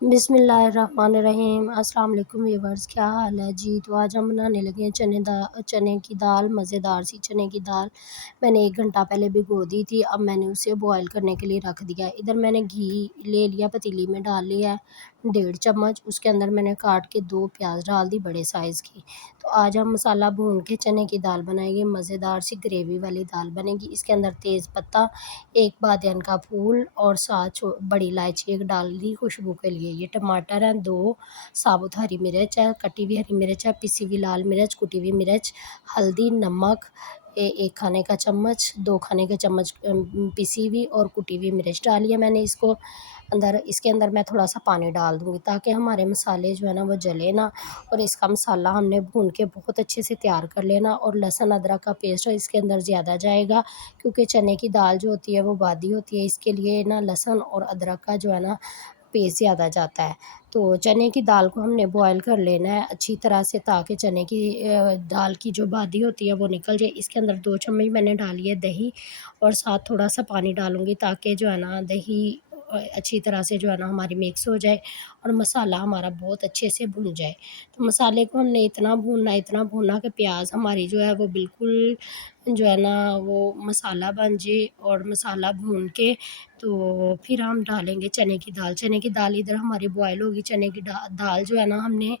बिस्मिल्लाहिर्रहमानिर्रहीम। अस्सलाम वालेकुम व्यूअर्स, क्या हाल है जी। तो आज हम बनाने लगे हैं चने की दाल, मज़ेदार सी चने की दाल। मैंने 1 घंटा पहले भिगो दी थी, अब मैंने उसे बॉयल करने के लिए रख दिया है। इधर मैंने घी ले लिया, पतीली में डाल लिया है 1.5 चम्मच। उसके अंदर मैंने काट के 2 प्याज डाल दी बड़े साइज़ की। तो आज हम मसाला भून के चने की दाल बनाएंगे, मज़ेदार सी ग्रेवी वाली दाल बनेगी। इसके अंदर तेज़ पत्ता, 1 बादियान का फूल और 7 बड़ी इलायची एक डाल दी खुशबू के लिए। ये टमाटर हैं, 2 साबुत हरी मिर्च है, कटी हुई हरी मिर्च है, पिसी हुई लाल मिर्च, कुटी हुई मिर्च, हल्दी, नमक 1 खाने का चम्मच, 2 खाने के चम्मच पिसी हुई और कुटी हुई मिर्च डाली है मैंने। इसके अंदर मैं थोड़ा-सा पानी डाल दूँगी ताकि हमारे मसाले जो है ना वो जले ना। और इसका मसाला हमने भून के बहुत अच्छे से तैयार कर लेना। और लहसुन अदरक का पेस्ट इसके अंदर ज़्यादा जाएगा, क्योंकि चने की दाल जो होती है वो बादी होती है, इसके लिए ना लहसुन और अदरक का जो है ना पेस्ट ज़्यादा जाता है। तो चने की दाल को हमने बॉयल कर लेना है अच्छी तरह से, ताकि चने की दाल की जो बादी होती है वो निकल जाए। इसके अंदर 2 चम्मच मैंने डाली है दही, और साथ थोड़ा-सा पानी डालूँगी ताकि जो है ना दही अच्छी तरह से जो है ना हमारी मिक्स हो जाए और मसाला हमारा बहुत अच्छे से भुन जाए। तो मसाले को हमने इतना भूनना कि प्याज़ हमारी जो है वो बिल्कुल जो है ना वो मसाला बन जाए। और मसाला भून के तो फिर हम डालेंगे चने की दाल। चने की दाल इधर हमारी बॉयल होगी। चने की दाल जो है ना हमने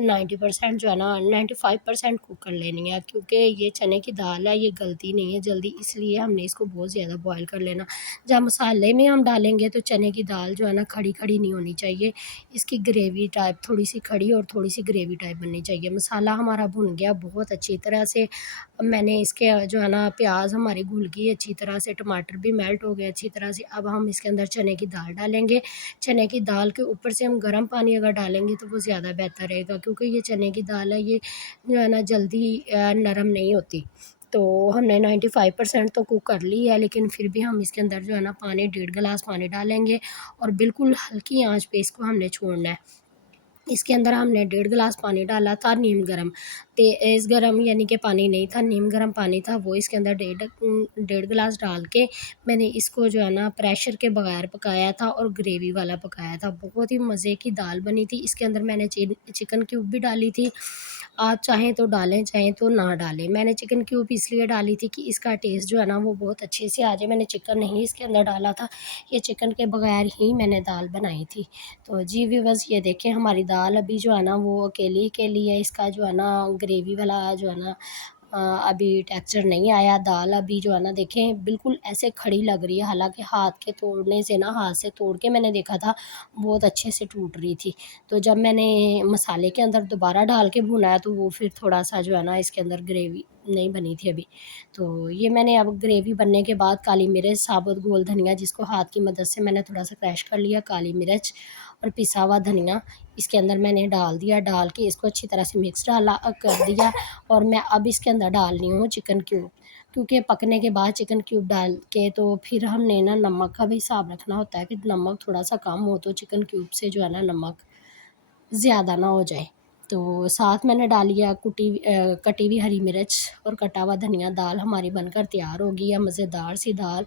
90% जो है ना 95% कुक कर लेनी है, क्योंकि ये चने की दाल है, ये गलती नहीं है जल्दी, इसलिए हमने इसको बहुत ज़्यादा बॉयल कर लेना। जब मसाले में हम डालेंगे तो चने की दाल जो है ना खड़ी-खड़ी नहीं होनी चाहिए, इसकी ग्रेवी टाइप थोड़ी-सी खड़ी और थोड़ी-सी ग्रेवी टाइप बननी चाहिए। मसाला हमारा भुन गया बहुत अच्छी तरह से। अब मैंने इसके जो है ना प्याज़ हमारी घुल गई अच्छी तरह से, टमाटर भी मेल्ट हो गए अच्छी तरह से। अब हम इसके अंदर चने की दाल डालेंगे। चने की दाल के ऊपर से हम गर्म पानी अगर डालेंगे तो वो ज़्यादा बेहतर रहेगा, क्योंकि ये चने की दाल है, ये जो है ना जल्दी नरम नहीं होती। तो हमने 95% तो कुक कर ली है, लेकिन फिर भी हम इसके अंदर जो है ना पानी 1.5 गिलास पानी डालेंगे और बिल्कुल हल्की आँच पे इसको हमने छोड़ना है। इसके अंदर हमने 1.5 गिलास पानी डाला था नीम गर्म, तेज़ गर्म यानी कि पानी नहीं था, नीम गर्म पानी था, वो इसके अंदर 1.5 गिलास डाल के मैंने इसको जो है ना प्रेशर के बगैर पकाया था और ग्रेवी वाला पकाया था। बहुत ही मज़े की दाल बनी थी। इसके अंदर मैंने चिकन क्यूब भी डाली थी। आप चाहें तो डालें, चाहें तो ना डालें। मैंने चिकन क्यूब इसलिए डाली थी कि इसका टेस्ट जो है ना वो बहुत अच्छे से आ जाए। मैंने चिकन नहीं इसके अंदर डाला था, ये चिकन के बगैर ही मैंने दाल बनाई थी। तो जी व्यूअर्स, ये देखें हमारी दाल अभी जो है ना वो अकेली के लिए इसका जो है ना ग्रेवी वाला जो है ना अभी टेक्सचर नहीं आया। दाल अभी जो है ना देखें बिल्कुल ऐसे खड़ी लग रही है, हालाँकि हाथ के तोड़ने से ना, हाथ से तोड़ के मैंने देखा था बहुत अच्छे से टूट रही थी। तो जब मैंने मसाले के अंदर दोबारा डाल के भुना तो वो फिर थोड़ा-सा जो है ना इसके अंदर ग्रेवी नहीं बनी थी अभी। तो ये मैंने अब ग्रेवी बनने के बाद काली मिर्च, साबुत गोल धनिया जिसको हाथ की मदद से मैंने थोड़ा-सा क्रश कर लिया, काली मिर्च और पिसा हुआ धनिया इसके अंदर मैंने डाल दिया। डाल के इसको अच्छी तरह से मिक्स कर दिया। और मैं अब इसके अंदर डाल रही हूँ चिकन क्यूब, क्योंकि पकने के बाद चिकन क्यूब डाल के तो फिर हमने ना नमक का भी हिसाब रखना होता है कि नमक थोड़ा-सा कम हो तो चिकन क्यूब से जो है ना नमक ज़्यादा ना हो जाए। तो साथ मैंने डाली है कटी हुई हरी मिर्च और कटा हुआ धनिया। दाल हमारी बनकर तैयार हो गई है, मज़ेदार सी दाल,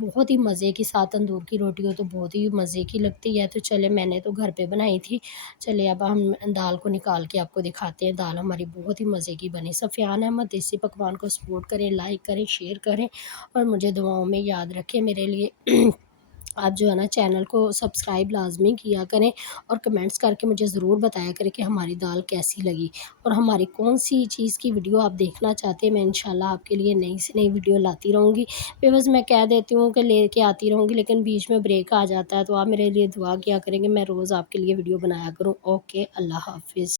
बहुत ही मज़े के साथ। तंदूर की रोटी हो तो बहुत ही मज़े की लगती है। तो चले, मैंने तो घर पे बनाई थी। चलिए अब हम दाल को निकाल के आपको दिखाते हैं। दाल हमारी बहुत ही मज़े की बनी। सफ़ियान अहमद देसी पकवान को सपोर्ट करें, लाइक करें, शेयर करें और मुझे दुआओं में याद रखें मेरे लिए। आप जो है ना चैनल को सब्सक्राइब लाज़मी किया करें और कमेंट्स करके मुझे ज़रूर बताया करें कि हमारी दाल कैसी लगी और हमारी कौन-सी चीज़ की वीडियो आप देखना चाहते हैं। मैं इंशाल्लाह आपके लिए नई से नई वीडियो लाती रहूँगी। व्यूअर्स, मैं कह देती हूँ कि लेके आती रहूँगी, लेकिन बीच में ब्रेक आ जाता है, तो आप मेरे लिए दुआ किया करेंगे, मैं रोज़ आपके लिए वीडियो बनाया करूँ। ओके, अल्लाह हाफ़िज़।